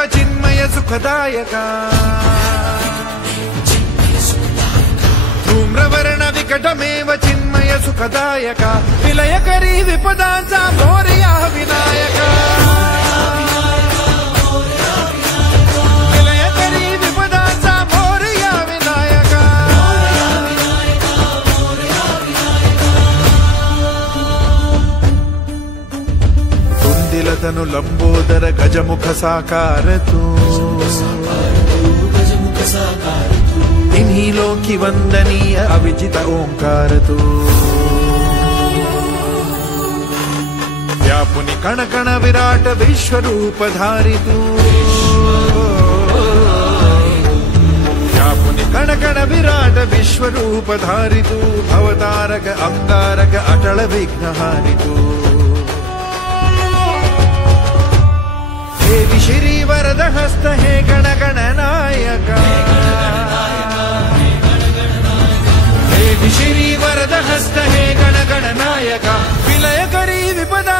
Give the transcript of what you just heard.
चिन्मय सुखदायका धूम्रवर्ण विकटमेव चिन्मय सुखदायका विलयकरी विपदांचा मोरया विनायका विलयकरी विपदांचा मोरया विनायका तुंदिलतनु लंबोदर गजमुख साकार तू इन्हीं लोकी वंदनीय अविजित ओंकार तू व्यापुनि कण कण विराट विश्वरूप धारी तू व्यापुनि कण कण विराट विश्वरूप धारी तू भवतारक अंगारक अटल विघ्नहारी तू देवी श्री वरद हस्त हे गण गण नायका देवी श्री वरद हस्त हे गण गण नायका विलयकरी विपदा